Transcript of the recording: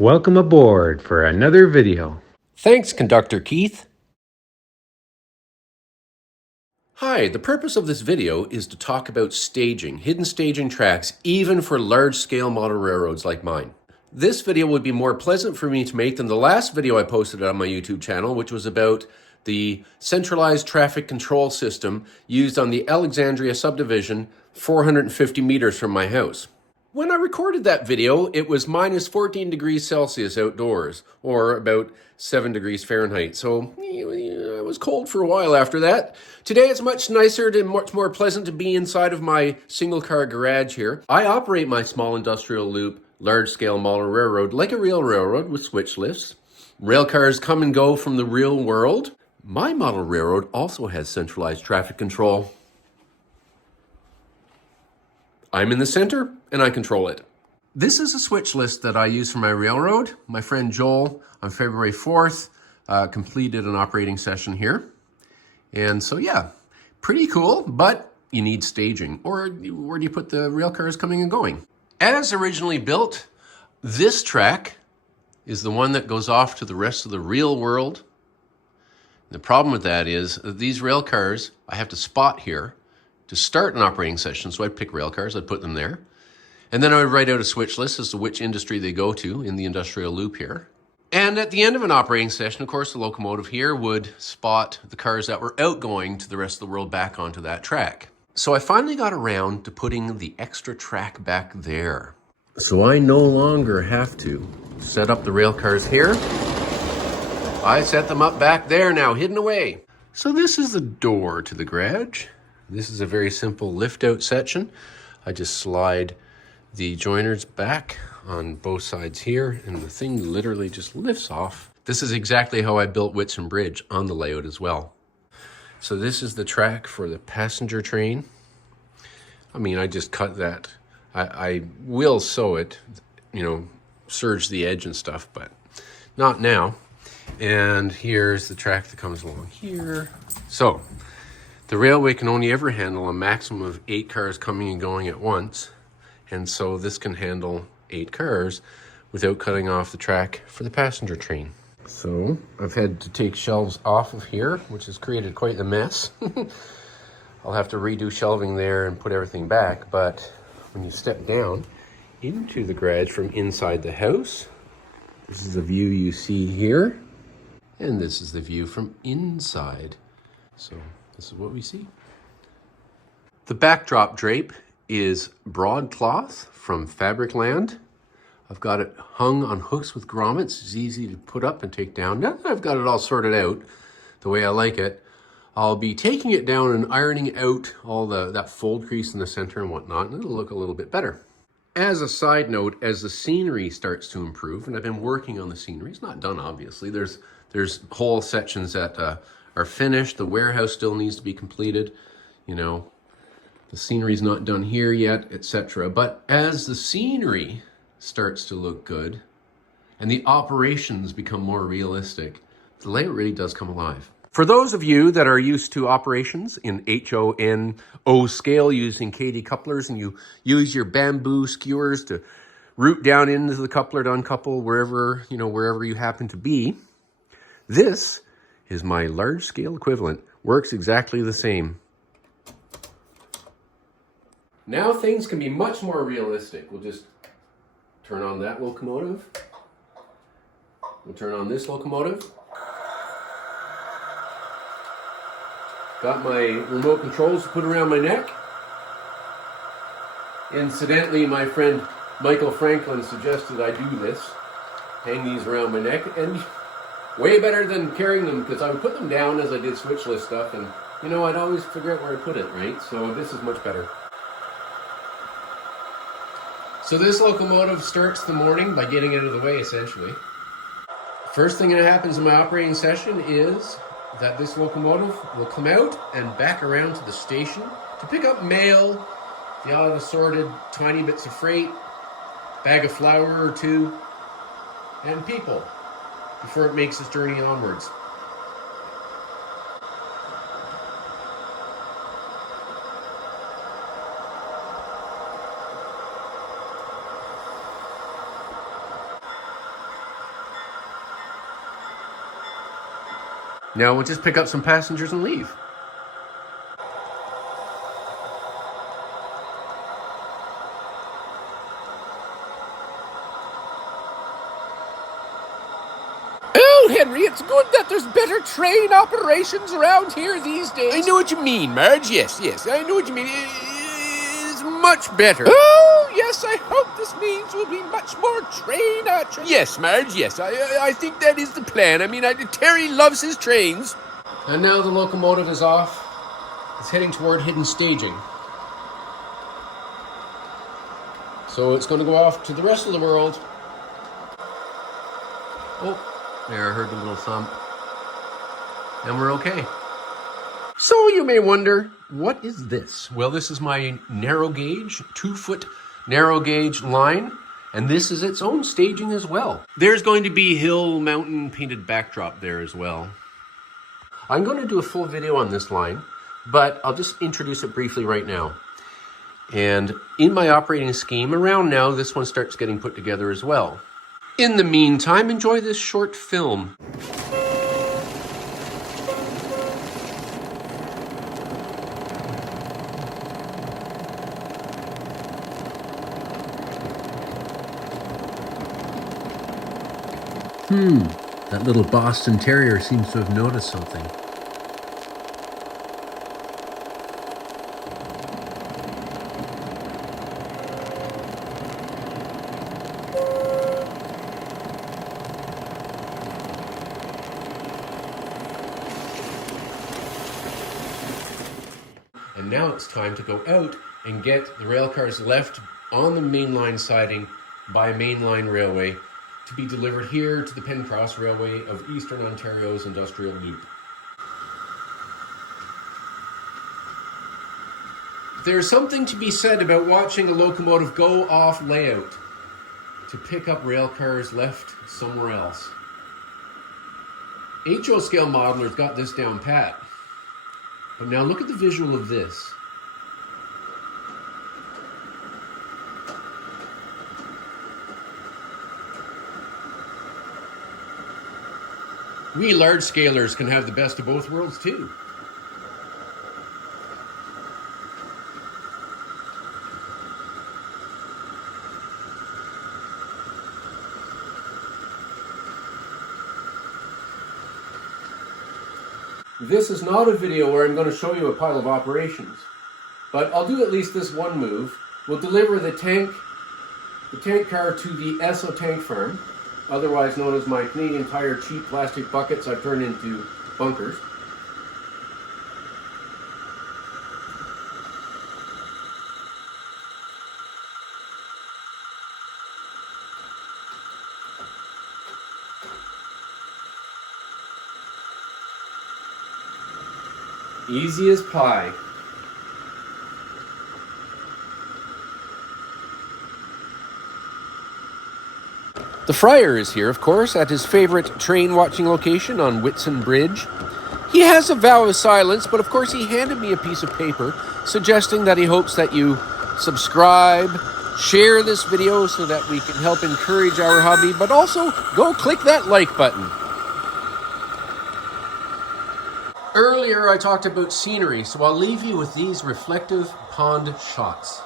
Welcome aboard for another video. Thanks, Conductor Keith. Hi, the purpose of this video is to talk about staging, hidden staging tracks, even for large-scale model railroads like mine. This video would be more pleasant for me to make than the last video I posted on my YouTube channel, which was about the centralized traffic control system used on the Alexandria subdivision 450 meters from my house. When I recorded that video, it was minus 14 degrees Celsius outdoors, or about 7 degrees Fahrenheit. So it was cold for a while after that. Today it's much nicer and much more pleasant to be inside of my single car garage here. I operate my small industrial loop, large scale model railroad like a real railroad with switch lifts. Rail cars come and go from the real world. My model railroad also has centralized traffic control. I'm in the center and I control it. This is a switch list that I use for my railroad. My friend Joel on February 4th completed an operating session here. And so yeah, pretty cool, but you need staging. Or where do you put the rail cars coming and going? As originally built, this track is the one that goes off to the rest of the real world. The problem with that is these rail cars, I have to spot here to start an operating session. So I'd pick rail cars, I'd put them there. And then I would write out a switch list as to which industry they go to in the industrial loop here. And at the end of an operating session, of course, the locomotive here would spot the cars that were outgoing to the rest of the world back onto that track. So I finally got around to putting the extra track back there. So I no longer have to set up the rail cars here. I set them up back there now, hidden away. So this is the door to the garage. This is a very simple lift out section. I just slide the joiners back on both sides here and the thing literally just lifts off. This is exactly how I built Whitson Bridge on the layout as well. So this is the track for the passenger train. I mean, I just cut that. I will sew it, serge the edge and stuff, but not now. And here's the track that comes along here. So the railway can only ever handle a maximum of 8 cars coming and going at once. And so this can handle 8 cars without cutting off the track for the passenger train. So I've had to take shelves off of here, which has created quite a mess. I'll have to redo shelving there and put everything back. But when you step down into the garage from inside the house, this is the view you see here. And this is the view from inside. So this is what we see. The backdrop drape is broadcloth from Fabricland. I've got it hung on hooks with grommets. It's easy to put up and take down. Now that I've got it all sorted out the way I like it, I'll be taking it down and ironing out all that fold crease in the center and whatnot, and it'll look a little bit better. As a side note, as the scenery starts to improve, and I've been working on the scenery, it's not done obviously, there's whole sections that are finished. The warehouse still needs to be completed. The scenery's not done here yet, etc. But as the scenery starts to look good and the operations become more realistic, the layout really does come alive. For those of you that are used to operations in HONO scale using KD couplers, and you use your bamboo skewers to root down into the coupler to uncouple wherever you happen to be, this is my large scale equivalent. Works exactly the same. Now things can be much more realistic. We'll just turn on that locomotive. We'll turn on this locomotive. Got my remote controls to put around my neck. Incidentally, my friend Michael Franklin suggested I do this. Hang these around my neck, and way better than carrying them, because I would put them down as I did switch list stuff, and I'd always figure out where to put it, right? So this is much better. So this locomotive starts the morning by getting out of the way, essentially. First thing that happens in my operating session is that this locomotive will come out and back around to the station to pick up mail, the odd assorted tiny bits of freight, bag of flour or two, and people before it makes its journey onwards. Now we'll just pick up some passengers and leave. Oh, Henry, it's good that there's better train operations around here these days. I know what you mean, Marge. Yes, I know what you mean. It's much better. Oh, yes, I hope this means we'll be much more train action. Yes, Marge, yes. I think that is the plan. I mean, Terry loves his trains. And now the locomotive is off. It's heading toward hidden staging. So it's going to go off to the rest of the world. Oh, there, I heard the little thump. And we're okay. So you may wonder, what is this? Well, this is my narrow gauge, 2-foot narrow gauge line. And this is its own staging as well. There's going to be hill, mountain, painted backdrop there as well. I'm going to do a full video on this line, but I'll just introduce it briefly right now. And in my operating scheme, around now, this one starts getting put together as well. In the meantime, enjoy this short film. That little Boston Terrier seems to have noticed something. And now it's time to go out and get the rail cars left on the mainline siding by Mainline Railway to be delivered here to the Pencross Railway of Eastern Ontario's Industrial Loop. There's something to be said about watching a locomotive go off layout to pick up rail cars left somewhere else. HO scale modelers got this down pat. But now look at the visual of this. We large scalers can have the best of both worlds too. This is not a video where I'm going to show you a pile of operations, but I'll do at least this one move. We'll deliver the tank car to the Esso tank farm, otherwise known as my Canadian Tire cheap plastic buckets I've turned into bunkers. Easy as pie. The Friar is here, of course, at his favorite train watching location on Whitsun Bridge. He has a vow of silence, but of course he handed me a piece of paper suggesting that he hopes that you subscribe, share this video so that we can help encourage our hobby, but also go click that like button. Earlier I talked about scenery, so I'll leave you with these reflective pond shots.